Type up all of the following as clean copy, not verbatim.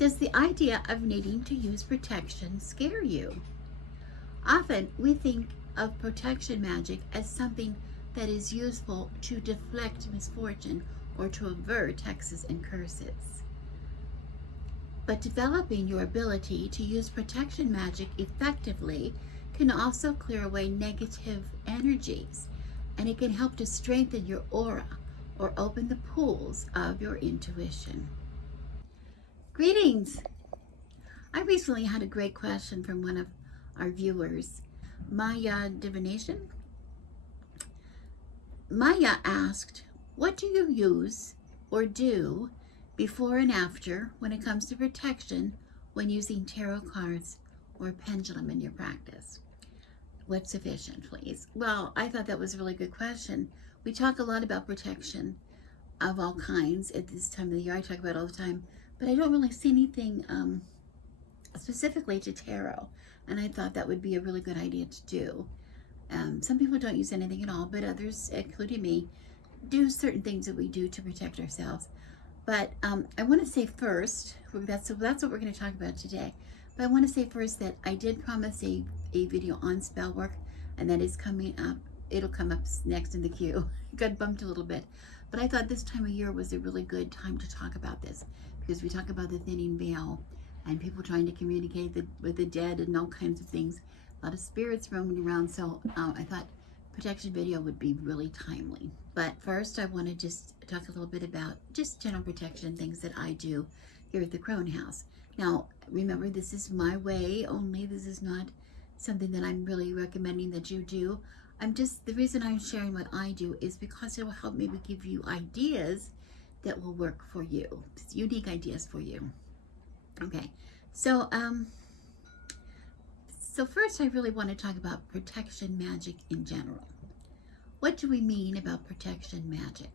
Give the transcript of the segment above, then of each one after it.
Does the idea of needing to use protection scare you? Often we think of protection magic as something that is useful to deflect misfortune or to avert hexes and curses. But developing your ability to use protection magic effectively can also clear away negative energies, and it can help to strengthen your aura or open the pools of your intuition. Greetings! I recently had a great question from one of our viewers, Maya Divination. Maya asked, what do you use or do before and after when it comes to protection when using tarot cards or pendulum in your practice? What's sufficient, please? Well, I thought that was a really good question. We talk a lot about protection of all kinds at this time of the year. I talk about it all the time, but I don't really see anything specifically to tarot, and I thought that would be a really good idea to do. Some people don't use anything at all, but others, including me, do certain things that we do to protect ourselves. But I want to say first, that's what we're going to talk about today. But I want to say first that I did promise a video on spell work, and that is coming up. It'll come up next in the queue. Got bumped a little bit. But I thought this time of year was a really good time to talk about this, because we talk about the thinning veil and people trying to communicate with the dead and all kinds of things. A lot of spirits roaming around, so I thought protection video would be really timely. But first, I want to just talk a little bit about just general protection, things that I do here at the Crone House. Now, remember, this is my way only. This is not something that I'm really recommending that you do. The reason I'm sharing what I do is because it will help maybe give you ideas that will work for you. It's unique ideas for you. Okay, so first I really want to talk about protection magic in general. What do we mean about protection magic?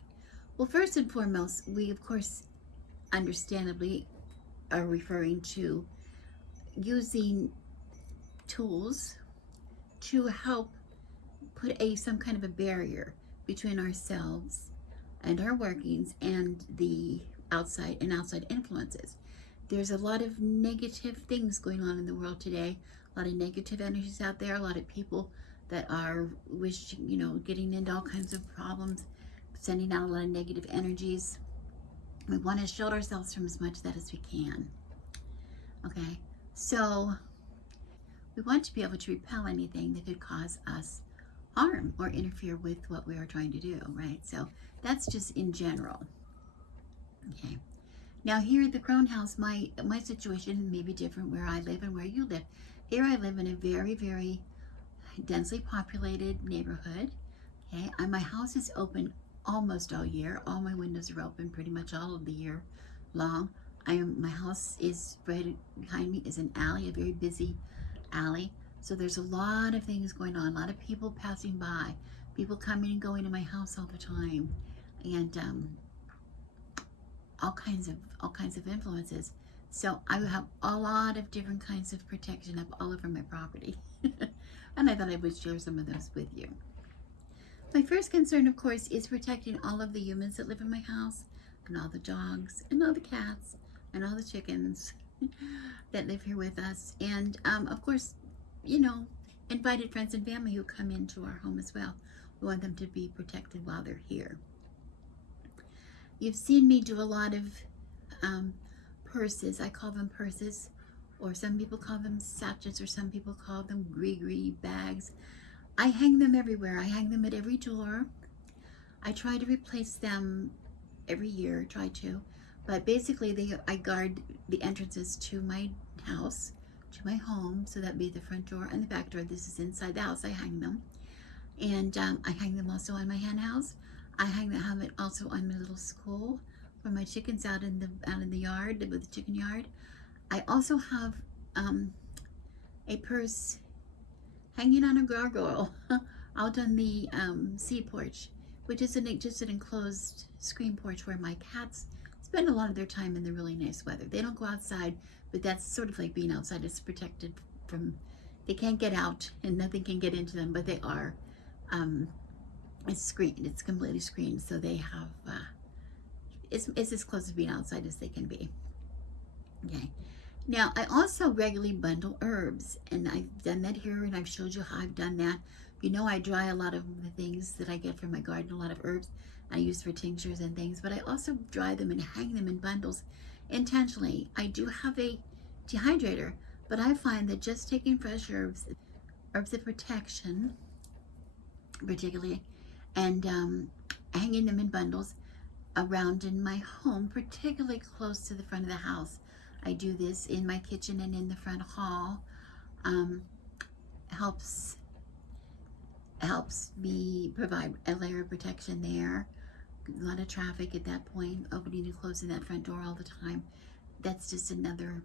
Well, first and foremost, we of course understandably are referring to using tools to help put some kind of a barrier between ourselves and our workings and the outside influences. There's a lot of negative things going on in the world today, a lot of negative energies out there, a lot of people that are getting into all kinds of problems, sending out a lot of negative energies. We want to shield ourselves from as much of that as we can. Okay, so we want to be able to repel anything that could cause us harm or interfere with what we are trying to do, right? So that's just in general. Okay. Now here at the Crone House, my situation may be different where I live and where you live. Here I live in a very, very densely populated neighborhood. Okay, and my house is open almost all year. All my windows are open pretty much all of the year long. My house is right behind me is an alley, a very busy alley. So there's a lot of things going on, a lot of people passing by, people coming and going to my house all the time, and all kinds of influences. So I have a lot of different kinds of protection up all over my property. And I thought I would share some of those with you. My first concern, of course, is protecting all of the humans that live in my house, and all the dogs, and all the cats, and all the chickens that live here with us. And of course, invited friends and family who come into our home as well. We want them to be protected while they're here. You've seen me do a lot of purses. I call them purses, or some people call them sachets, or some people call them gree bags. I hang them everywhere. I hang them at every door. I try to replace them every year, but basically I guard the entrances to my house, to my home, so that'd be the front door and the back door. This is inside the house. I hang them, and I hang them also on my hen house. I have it also on my little school for my chickens out in the yard, with the chicken yard. I also have a purse hanging on a gargoyle out on the sea porch, which is just an enclosed screen porch where my cats spend a lot of their time in the really nice weather. They don't go outside, but that's sort of like being outside. It's protected from, they can't get out and nothing can get into them, but they are, it's screened. It's completely screened, so they have, it's as close to being outside as they can be. Okay, Now, I also regularly bundle herbs, and I've done that here, and I've showed you how I've done that. You know, I dry a lot of the things that I get from my garden, a lot of herbs I use for tinctures and things, but I also dry them and hang them in bundles intentionally. I do have a dehydrator, but I find that just taking fresh herbs, herbs of protection, particularly, and hanging them in bundles around in my home, particularly close to the front of the house. I do this in my kitchen and in the front hall. Um, helps me provide a layer of protection there. A lot of traffic at that point, opening and closing that front door all the time. That's just another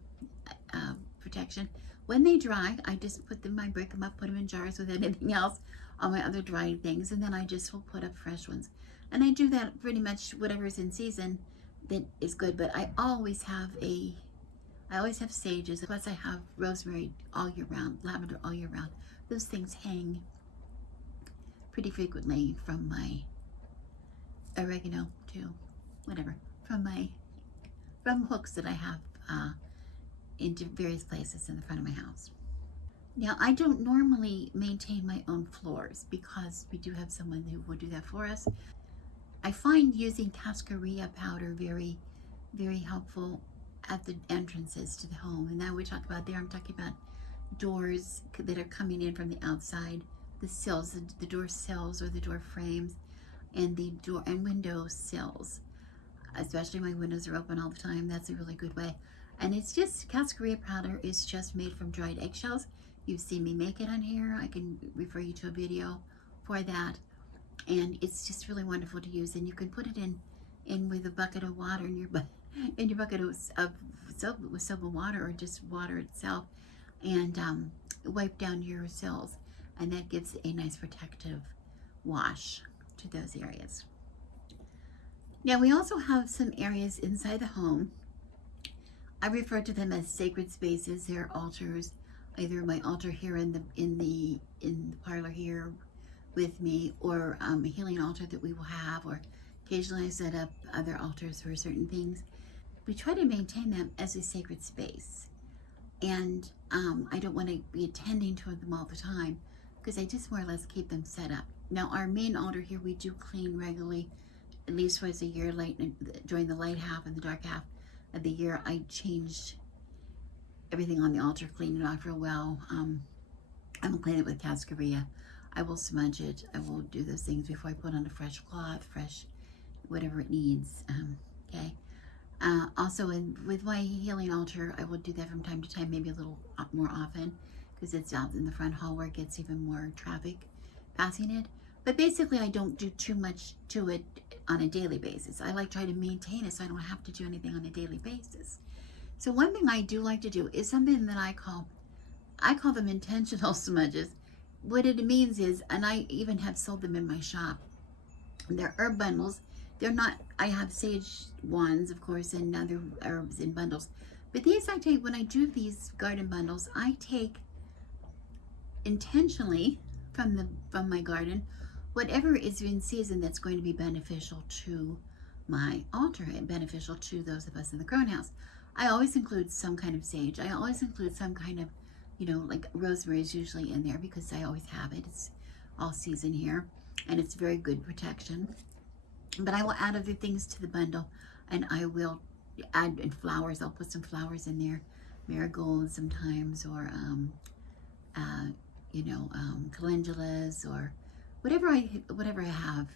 protection. When they dry, I just put them, I break them up, put them in jars with anything else, all my other dried things, and then I just will put up fresh ones. And I do that pretty much whatever's in season that is good, but I always have sages, plus I have rosemary all year round, lavender all year round. Those things hang pretty frequently from my oregano too, whatever, from hooks that I have into various places in the front of my house. Now, I don't normally maintain my own floors because we do have someone who will do that for us. I find using Cascarilla Powder very, very helpful at the entrances to the home. And that we talk about there, I'm talking about doors that are coming in from the outside, the sills, the door sills or the door frames, and the door and window sills. Especially my windows are open all the time. That's a really good way. And it's just, Cascarilla powder is just made from dried eggshells. You've seen me make it on here. I can refer you to a video for that. And it's just really wonderful to use. And you can put it in with a bucket of water in your bucket of soap, with soap and water, or just water itself, and wipe down your sills. And that gives a nice protective wash to those areas. Now, we also have some areas inside the home. I refer to them as sacred spaces. They're altars, either my altar here in the parlor here with me, or a healing altar that we will have, or occasionally I set up other altars for certain things. We try to maintain them as a sacred space, and I don't want to be attending to them all the time because I just more or less keep them set up. Now, our main altar here we do clean regularly, at least twice a year, during the light half and the dark half of the year. I changed everything on the altar, clean it off real well. I will clean it with Cascarilla. I will smudge it. I will do those things before I put on a fresh cloth, fresh whatever it needs. Okay. Also, with my healing altar, I will do that from time to time, maybe a little more often, because it's out in the front hall where it gets even more traffic passing it. But basically, I don't do too much to it on a daily basis. I try to maintain it so I don't have to do anything on a daily basis. So one thing I do like to do is something that I call them intentional smudges. What it means is, and I even have sold them in my shop, they're herb bundles. They're not, I have sage ones, of course, and other herbs in bundles. But these I take, when I do these garden bundles, I take intentionally from my garden whatever is in season that's going to be beneficial to my altar and beneficial to those of us in the Crone House. I always include some kind of sage. I always include some kind of, like rosemary is usually in there because I always have it. It's all season here, and it's very good protection. But I will add other things to the bundle, and I will add flowers. I'll put some flowers in there, marigolds sometimes, or calendulas, or whatever I have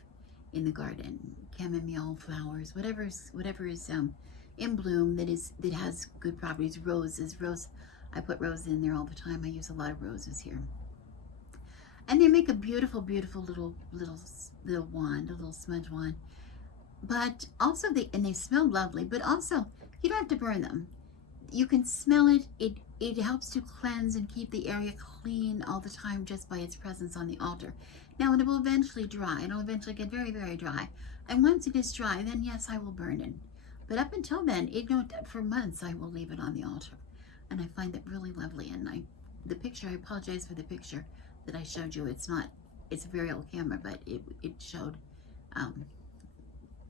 in the garden, chamomile flowers, whatever is in bloom that has good properties. Rose, I put rose in there all the time. I use a lot of roses here, and they make a beautiful, beautiful little wand, a little smudge wand. But also they smell lovely. But also, you don't have to burn them. You can smell it. It helps to cleanse and keep the area clean all the time just by its presence on the altar. Now, it will eventually dry. It'll eventually get very, very dry. And once it is dry, then yes, I will burn it. But up until then, for months, I will leave it on the altar. And I find that really lovely. And the picture, I apologize for the picture that I showed you. It's a very old camera, but it showed, it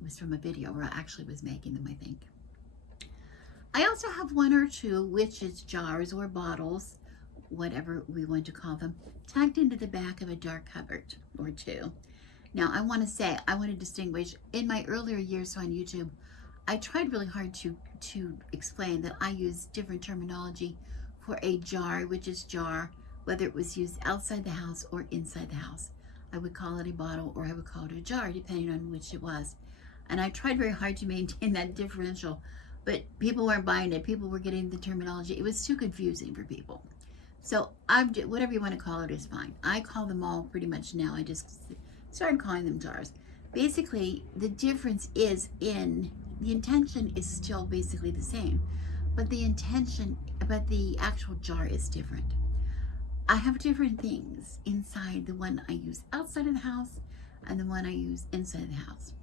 was from a video where I actually was making them, I think. I also have one or two witches jars or bottles, whatever we want to call them, tucked into the back of a dark cupboard or two. Now, I want to distinguish, in my earlier years on YouTube, I tried really hard to explain that I use different terminology for a jar, which is jar, whether it was used outside the house or inside the house. I would call it a bottle or I would call it a jar, depending on which it was. And I tried very hard to maintain that differential, but people weren't buying it. People were getting the terminology. It was too confusing for people. So whatever you want to call it is fine. I call them all pretty much now. I just started calling them jars. Basically, the difference is in the intention is still basically the same, but the actual jar is different. I have different things inside the one I use outside of the house and the one I use inside the house.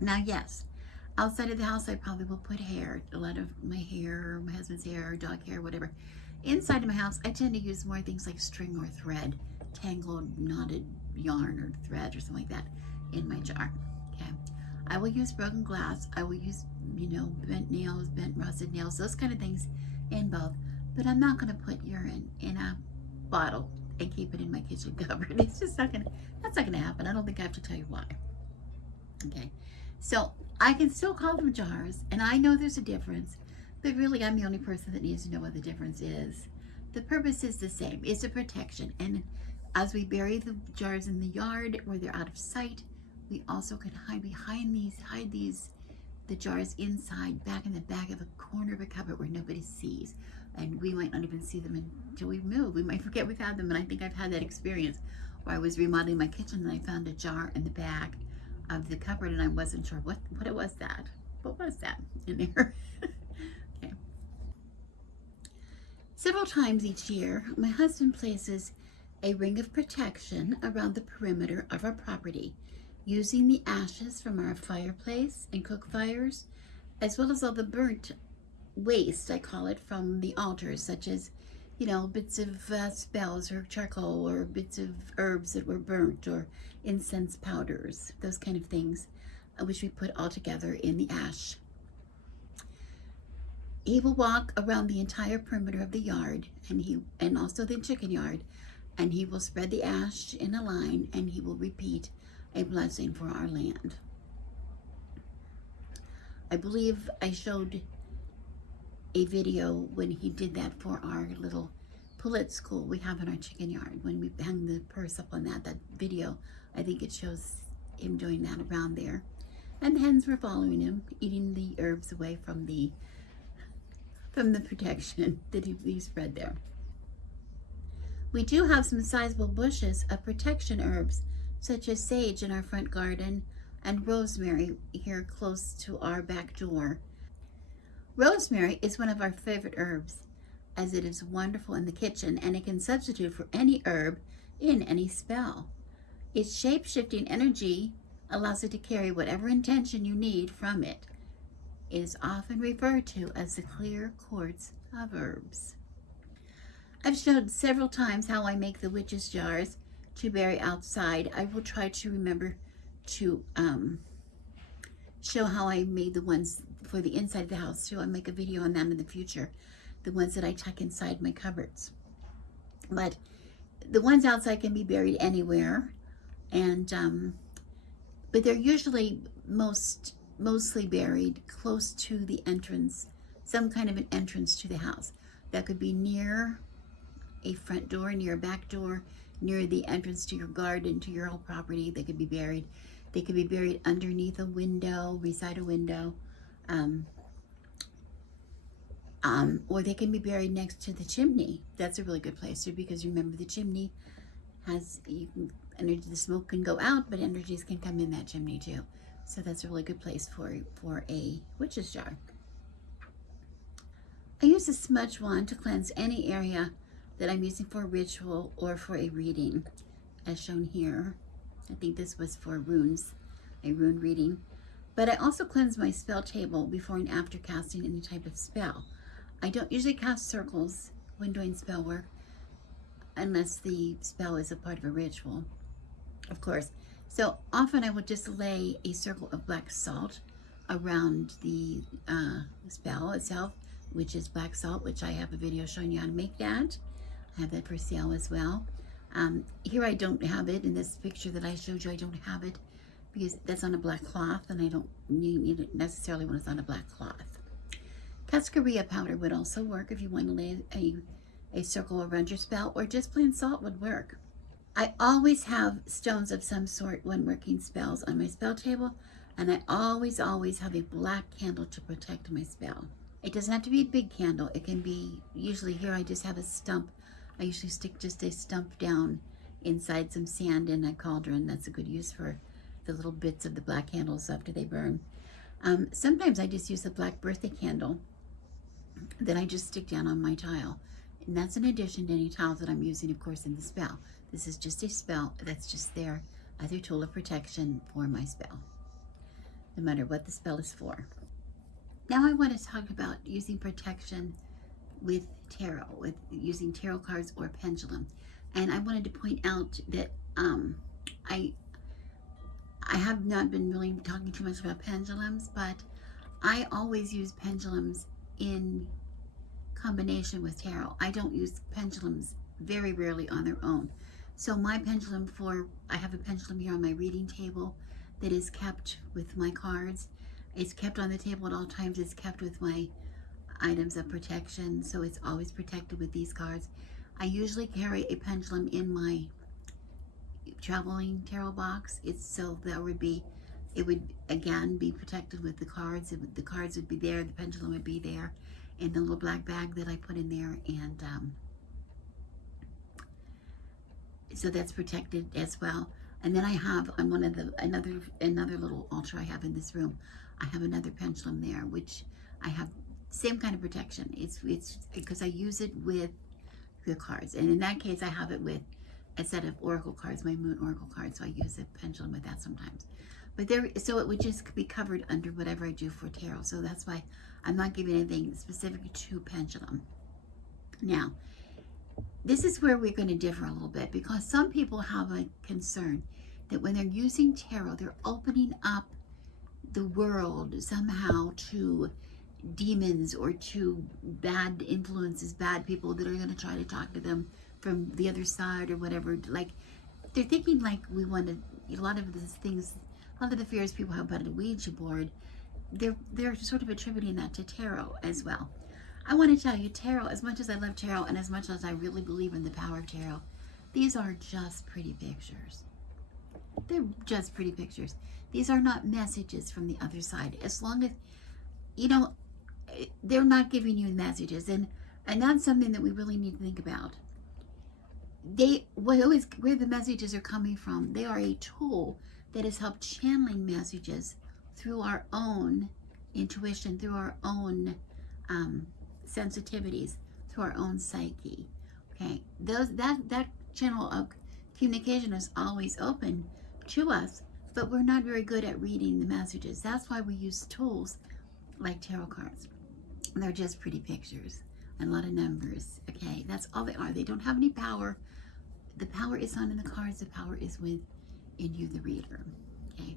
Now, yes, outside of the house, I probably will put hair, a lot of my hair, my husband's hair, dog hair, whatever. Inside of my house, I tend to use more things like string or thread, tangled, knotted yarn or thread or something like that in my jar. Okay. I will use broken glass. I will use, bent nails, bent rusted nails, those kind of things in both. But I'm not going to put urine in a bottle and keep it in my kitchen cupboard. It's just not going to, that's not going to happen. I don't think I have to tell you why. Okay. So I can still call them jars, and I know there's a difference, but really I'm the only person that needs to know what the difference is. The purpose is the same. It's a protection. And as we bury the jars in the yard where they're out of sight, we also can hide the jars inside, back in the back of a corner of a cupboard where nobody sees. And we might not even see them until we move. We might forget we've had them. And I think I've had that experience where I was remodeling my kitchen and I found a jar in the back of the cupboard and I wasn't sure what it was that. What was that in there? Okay. Several times each year, my husband places a ring of protection around the perimeter of our property, using the ashes from our fireplace and cook fires, as well as all the burnt waste, I call it, from the altars, such as, bits of spells or charcoal or bits of herbs that were burnt or incense powders, those kind of things, which we put all together in the ash. He will walk around the entire perimeter of the yard and also the chicken yard, and he will spread the ash in a line and he will repeat a blessing for our land. I believe I showed a video when he did that for our little pullet school we have in our chicken yard. When we hung the purse up on that video, I think it shows him doing that around there. And the hens were following him, eating the herbs away from the protection that he spread there. We do have some sizable bushes of protection herbs, such as sage in our front garden and rosemary here close to our back door. Rosemary is one of our favorite herbs, as it is wonderful in the kitchen and it can substitute for any herb in any spell. Its shape-shifting energy allows it to carry whatever intention you need from it. It is often referred to as the clear quartz of herbs. I've showed several times how I make the witch's jars to bury outside. I will try to remember to show how I made the ones for the inside of the house too. I'll make a video on that in the future, the ones that I tuck inside my cupboards. But the ones outside can be buried anywhere, and but they're usually mostly buried close to the entrance, some kind of an entrance to the house. That could be near a front door, near a back door, near the entrance to your garden, to your whole property. They could be buried. They could be buried underneath a window, beside a window, or they can be buried next to the chimney. That's a really good place too, because remember the chimney has energy. The smoke can go out, but energies can come in that chimney too. So that's a really good place for a witch's jar. I use a smudge wand to cleanse any area that I'm using for a ritual or for a reading, as shown here. I think this was for runes, a rune reading. But I also cleanse my spell table before and after casting any type of spell. I don't usually cast circles when doing spell work, unless the spell is a part of a ritual, of course. So often I will just lay a circle of black salt around the spell itself, which is black salt, which I have a video showing you how to make that. I have that for sale as well. Here I don't have it. In this picture that I showed you, I don't have it because that's on a black cloth, and I don't need it necessarily when it's on a black cloth. Cascarilla powder would also work if you want to lay a circle around your spell, or just plain salt would work. I always have stones of some sort when working spells on my spell table, and I always have a black candle to protect my spell. It doesn't have to be a big candle. It can be, usually here I just have a stump. I usually stick just a stump down inside some sand in a cauldron. That's a good use for the little bits of the black candles after they burn. Sometimes I just use a black birthday candle that I just stick down on my tile. And that's in addition to any tiles that I'm using, of course, in the spell. This is just a spell that's just there as a tool of protection for my spell, no matter what the spell is for. Now I want to talk about using protection with tarot, with using tarot cards or pendulum. And I wanted to point out that I have not been really talking too much about pendulums, but I always use pendulums in combination with tarot. I don't use pendulums very rarely on their own. So my pendulum I have a pendulum here on my reading table that is kept with my cards. It's kept on the table at all times. It's kept with my items of protection, so it's always protected with these cards. I usually carry a pendulum in my traveling tarot box. So that would be, it would again be protected with the cards. The cards would be there, the pendulum would be there, and the little black bag that I put in there, and so that's protected as well. And then I have on one of the another little altar I have in this room, I have another pendulum there, which I have same kind of protection. It's because I use it with the cards, and in that case I have it with a set of oracle cards, my moon oracle cards, so I use a pendulum with that sometimes. But so it would just be covered under whatever I do for tarot, so that's why I'm not giving anything specific to pendulum. Now, this is where we're going to differ a little bit, because some people have a concern that when they're using tarot, they're opening up the world somehow to demons or to bad influences, bad people that are going to try to talk to them from the other side or whatever. Like, they're thinking like we want to, a lot of these things, a lot of the fears people have about a Ouija board, they're sort of attributing that to tarot as well. I want to tell you, tarot, as much as I love tarot and as much as I really believe in the power of tarot, these are just pretty pictures. They're just pretty pictures. These are not messages from the other side. As long as, you know, they're not giving you messages, and that's something that we really need to think about. Where the messages are coming from, they are a tool that has helped channeling messages through our own intuition, through our own sensitivities, through our own psyche. Okay, that channel of communication is always open to us, but we're not very good at reading the messages. That's why we use tools like tarot cards. They're just pretty pictures and a lot of numbers. Okay, that's all they are. They don't have any power. The power is not in the cards. The power is in you, the reader. Okay,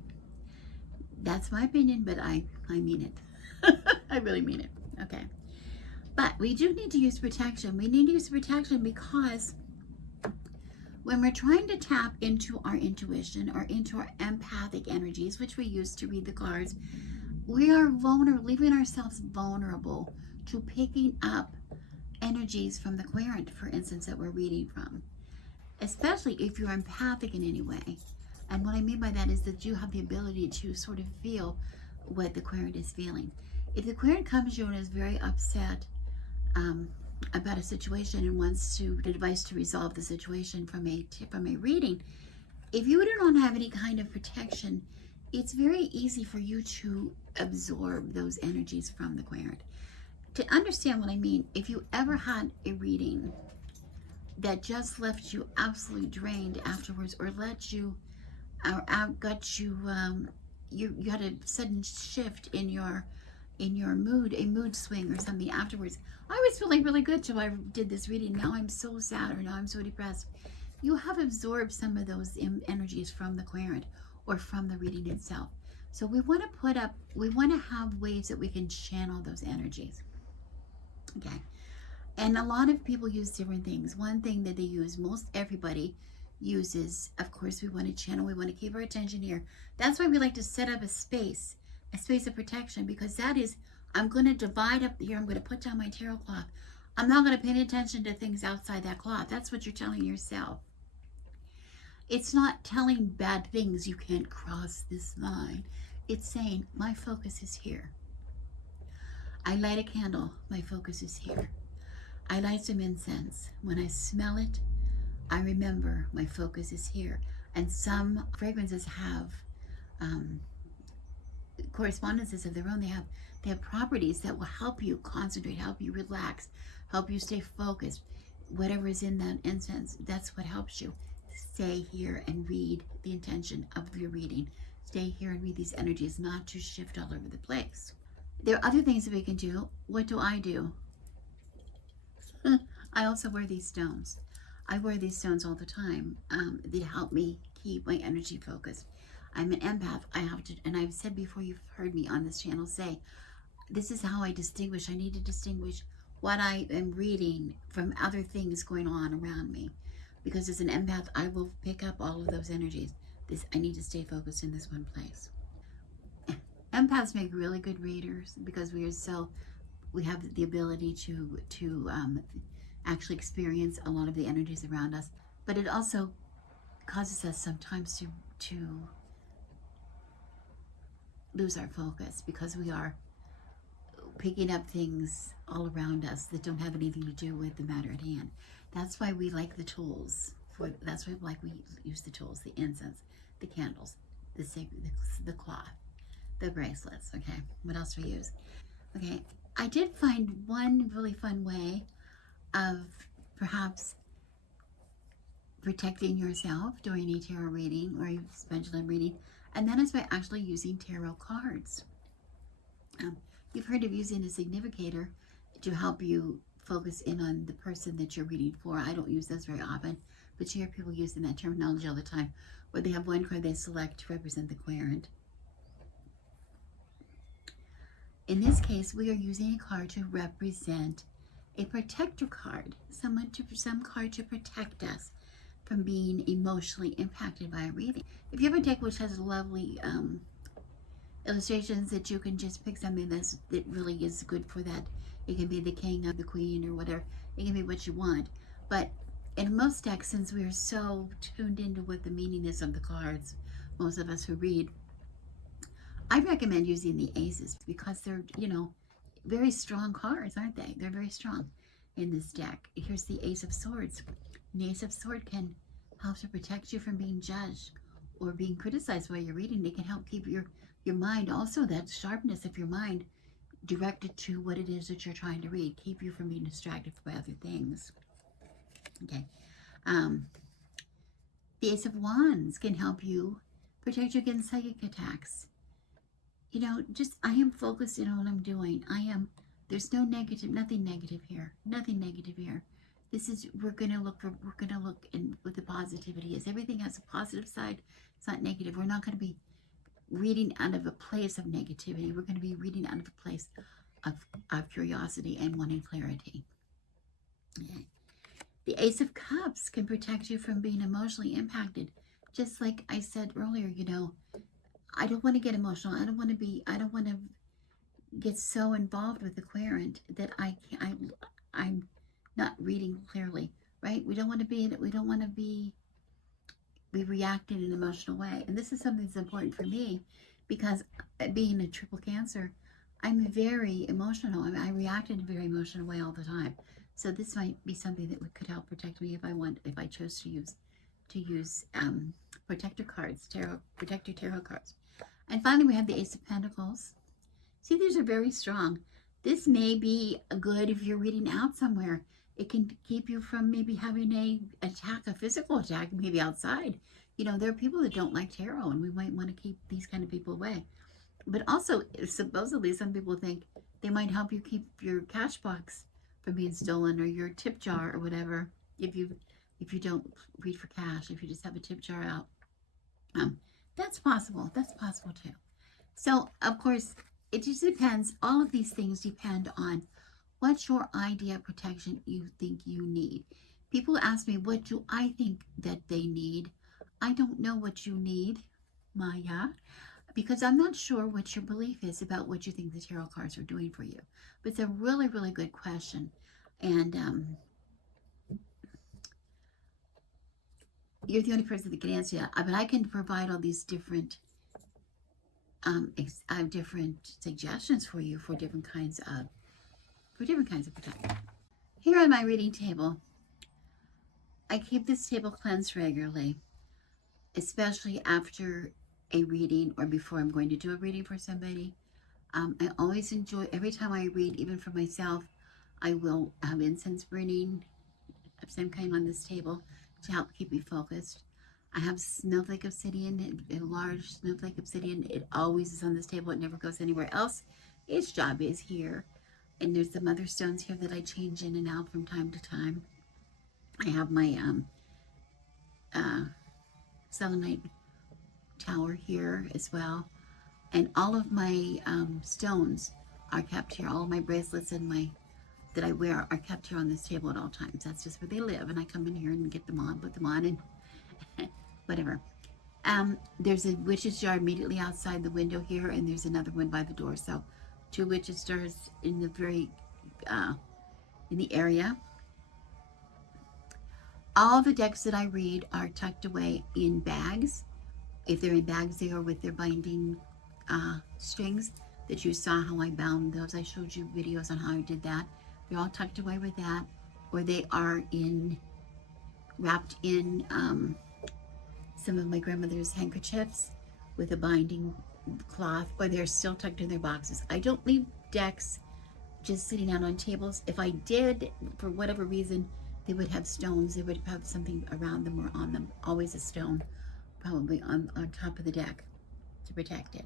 that's my opinion, but I mean it. I really mean it. Okay, but we do need to use protection. We need to use protection because when we're trying to tap into our intuition or into our empathic energies, which we use to read the cards, we are vulnerable, leaving ourselves vulnerable to picking up energies from the querent, for instance, that we're reading from, especially if you're empathic in any way. And what I mean by that is that you have the ability to sort of feel what the querent is feeling. If the querent comes to you and is very upset about a situation and wants advice to resolve the situation from a reading, if you do not have any kind of protection, it's very easy for you to absorb those energies from the querent. To understand what I mean, if you ever had a reading that just left you absolutely drained afterwards, or you had a sudden shift in your mood, a mood swing or something afterwards. I was feeling really good till I did this reading. Now I'm so sad, or now I'm so depressed. You have absorbed some of those energies from the querent or from the reading itself. So we want to have ways that we can channel those energies. Okay. And a lot of people use different things. One thing that they use, most everybody uses, of course, we want to channel, we want to keep our attention here. That's why we like to set up a space of protection, because that is, I'm going to divide up here, I'm going to put down my tarot cloth. I'm not going to pay any attention to things outside that cloth. That's what you're telling yourself. It's not telling bad things, you can't cross this line. It's saying, my focus is here. I light a candle, my focus is here. I light some incense. When I smell it, I remember my focus is here. And some fragrances have correspondences of their own. They have properties that will help you concentrate, help you relax, help you stay focused. Whatever is in that incense, that's what helps you. Stay here and read the intention of your reading. Stay here and read these energies, not to shift all over the place. There are other things that we can do. What do? I also wear these stones. I wear these stones all the time. They help me keep my energy focused. I'm an empath. I have to, and I've said before, you've heard me on this channel say, this is how I distinguish. I need to distinguish what I am reading from other things going on around me. Because as an empath, I will pick up all of those energies. I need to stay focused in this one place. Empaths make really good readers because we have the ability to actually experience a lot of the energies around us. But it also causes us sometimes to lose our focus because we are picking up things all around us that don't have anything to do with the matter at hand. That's why we like the tools. That's why we use the tools, the incense, the candles, the cloth, the bracelets. Okay, what else do we use? Okay, I did find one really fun way of perhaps protecting yourself during a tarot reading or a pendulum reading, and that is by actually using tarot cards. You've heard of using a significator to help you focus in on the person that you're reading for. I don't use those very often, but you hear people using that terminology all the time, where they have one card they select to represent the querent. In this case, we are using a card to represent a protector card, some card to protect us from being emotionally impacted by a reading. If you have a deck which has lovely illustrations that you can just pick something that really is good for that. It can be the king or the queen or whatever. It can be what you want. But in most decks, since we are so tuned into what the meaning is of the cards, most of us who read, I recommend using the aces because they're, very strong cards, aren't they? They're very strong in this deck. Here's the Ace of Swords. The Ace of Swords can help to protect you from being judged or being criticized while you're reading. It can help keep your mind, also that sharpness of your mind, directed to what it is that you're trying to read. Keep you from being distracted by other things. Okay. The Ace of Wands can help you protect you against psychic attacks. I am focused in on what I'm doing. There's nothing negative here. Nothing negative here. We're going to look in what the positivity is. Everything has a positive side. It's not negative. We're not going to be reading out of a place of negativity. We're going to be reading out of a place of curiosity and wanting clarity. Okay. The Ace of Cups can protect you from being emotionally impacted. Just like I said earlier, I don't want to get emotional. I don't want to get so involved with the querent that I'm not reading clearly, right? We don't want to be reacting in an emotional way. And this is something that's important for me because being a triple Cancer, I'm very emotional. I react in a very emotional way all the time. So this might be something that could help protect me if I chose to use protector cards, protector tarot cards. And finally, we have the Ace of Pentacles. See, these are very strong. This may be good if you're reading out somewhere. It can keep you from maybe having a physical attack, maybe outside. There are people that don't like tarot, and we might want to keep these kind of people away. But also, supposedly, some people think they might help you keep your cash box from being stolen, or your tip jar, or whatever. If you don't read for cash, if you just have a tip jar out, that's possible. That's possible too. So, of course, it just depends. All of these things depend on what's your idea of protection you think you need? People ask me, what do I think that they need? I don't know what you need, Maya, because I'm not sure what your belief is about what you think the tarot cards are doing for you. But it's a really, really good question. And you're the only person that can answer that. But I can provide all these different different suggestions for you for different kinds of protection. Here on my reading table, I keep this table cleansed regularly, especially after a reading or before I'm going to do a reading for somebody. I always enjoy, every time I read, even for myself, I will have incense burning of some kind on this table to help keep me focused. I have snowflake obsidian, a large snowflake obsidian. It always is on this table. It never goes anywhere else. Its job is here. And there's some other stones here that I change in and out from time to time. I have my selenite tower here as well. And all of my stones are kept here. All of my bracelets and that I wear are kept here on this table at all times. That's just where they live. And I come in here and get them on, put them on, and whatever. There's a witch's jar immediately outside the window here, and there's another one by the door. So 2 witch's jars in the in the area. All the decks that I read are tucked away in bags. If they're in bags, they are with their binding strings that you saw how I bound those. I showed you videos on how I did that. They're all tucked away with that, or they are wrapped in some of my grandmother's handkerchiefs with a binding cloth, or they're still tucked in their boxes. I don't leave decks just sitting out on tables. If I did, for whatever reason, they would have stones. They would have something around them or on them. Always a stone, probably on top of the deck to protect it.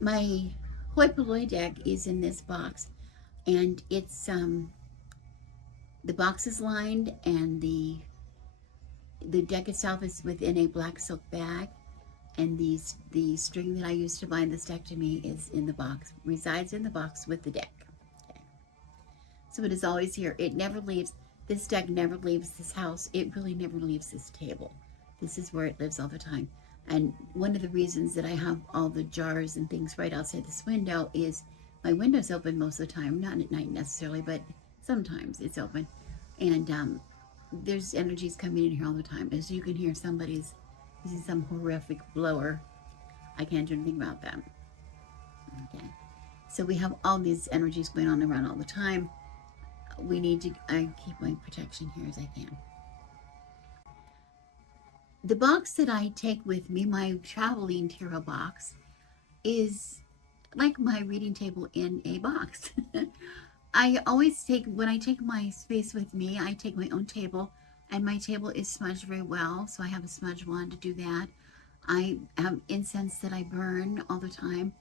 My hoi polloi deck is in this box, and it's the box is lined, and the deck itself is within a black silk bag, and the string that I use to bind this deck to me is in the box, resides in the box with the deck. Okay. So it is always here. It never leaves. This deck never leaves this house. It really never leaves this table. This is where it lives all the time. And one of the reasons that I have all the jars and things right outside this window is my window's open most of the time, not at night necessarily, but sometimes it's open. And there's energies coming in here all the time. As you can hear, somebody's using some horrific blower. I can't do anything about that. Okay. So we have all these energies going on around all the time. I keep my protection here as I can. The box that I take with me, my traveling tarot box, is like my reading table in a box. I always when I take my space with me, I take my own table, and my table is smudged very well, so I have a smudge wand to do that. I have incense that I burn all the time,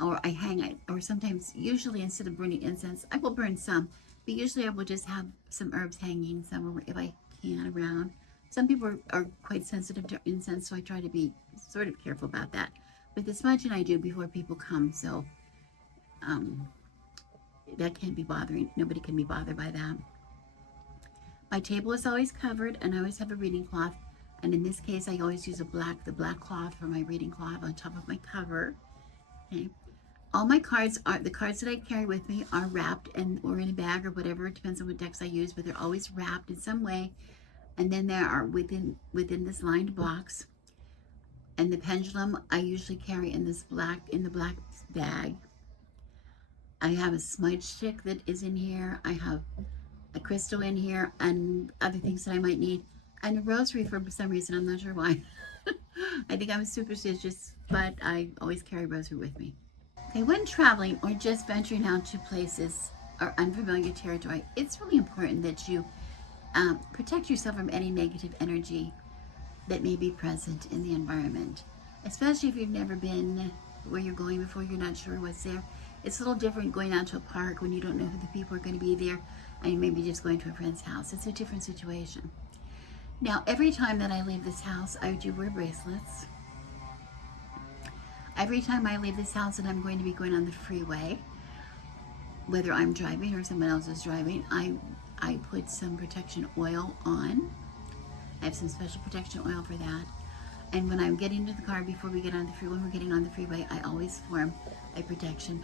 or I hang it, or sometimes, usually instead of burning incense, I will burn some, but usually I will just have some herbs hanging somewhere if I can around. Some people are quite sensitive to incense, so I try to be sort of careful about that. But the smudging I do before people come, so that can't be bothering. Nobody can be bothered by that. My table is always covered, and I always have a reading cloth. And in this case, I always use the black cloth for my reading cloth on top of my cover. Okay. All my cards the cards that I carry with me are wrapped or in a bag or whatever. It depends on what decks I use, but they're always wrapped in some way. And then there are within this lined box. And the pendulum I usually carry in the black bag. I have a smudge stick that is in here. I have a crystal in here and other things that I might need. And a rosary for some reason, I'm not sure why. I think I'm superstitious, but I always carry a rosary with me. Okay, when traveling or just venturing out to places or unfamiliar territory, it's really important that you protect yourself from any negative energy that may be present in the environment, especially if you've never been where you're going before, you're not sure what's there. It's a little different going out to a park when you don't know who the people are going to be there, and you may be just going to a friend's house. It's a different situation. Now, every time that I leave this house, I do wear bracelets. Every time I leave this house and I'm going to be going on the freeway, whether I'm driving or someone else is driving, I put some protection oil on. I have some special protection oil for that. And when I'm getting to the car, before we get on the freeway, when we're getting on the freeway, I always form a protection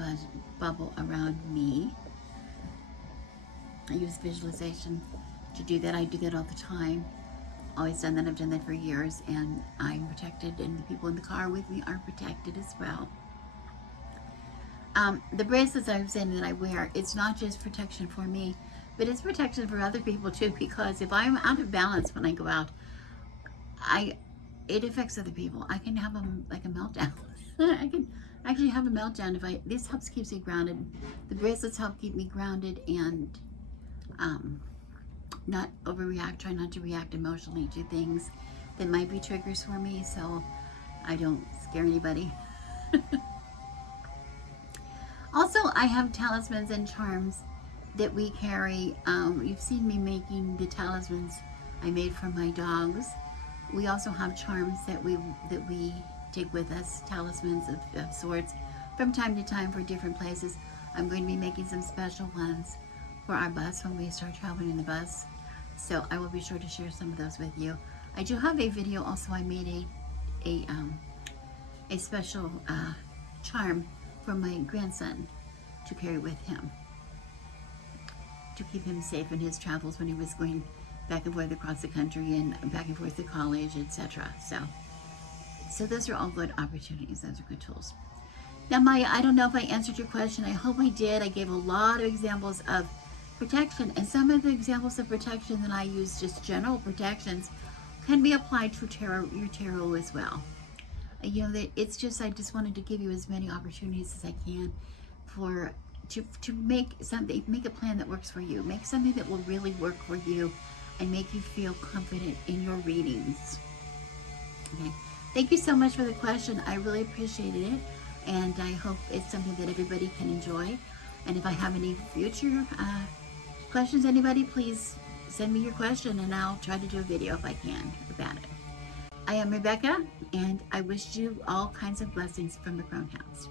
bubble around me. I use visualization to do that. I do that all the time. Always done that. I've done that for years, and I'm protected, and the people in the car with me are protected as well. The bracelets I was saying that I wear, it's not just protection for me, but it's protection for other people too, because if I'm out of balance when I go out, it affects other people. I can have a meltdown. I can actually have a meltdown if this helps keep me grounded. The bracelets help keep me grounded and not overreact, try not to react emotionally to things that might be triggers for me, so I don't scare anybody. Also, I have talismans and charms that we carry. You've seen me making the talismans I made for my dogs. We also have charms that we take with us, talismans of sorts, from time to time for different places. I'm going to be making some special ones for our bus when we start traveling in the bus. So I will be sure to share some of those with you. I do have a video also. I made a special charm for my grandson to carry with him to keep him safe in his travels when he was going back and forth across the country and back and forth to college, etc. So those are all good opportunities. Those are good tools. Now, Maya, I don't know if I answered your question. I hope I did. I gave a lot of examples of protection, and some of the examples of protection that I use, just general protections, can be applied to your tarot as well. You know, that it's just, I just wanted to give you as many opportunities as I can to make a plan that works for you, make something that will really work for you and make you feel confident in your readings. Okay, thank you so much for the question. I really appreciated it, and I hope it's something that everybody can enjoy. And if I have any future questions, anybody, please send me your question and I'll try to do a video if I can about it. I am Rebecca, and I wish you all kinds of blessings from the Crone House.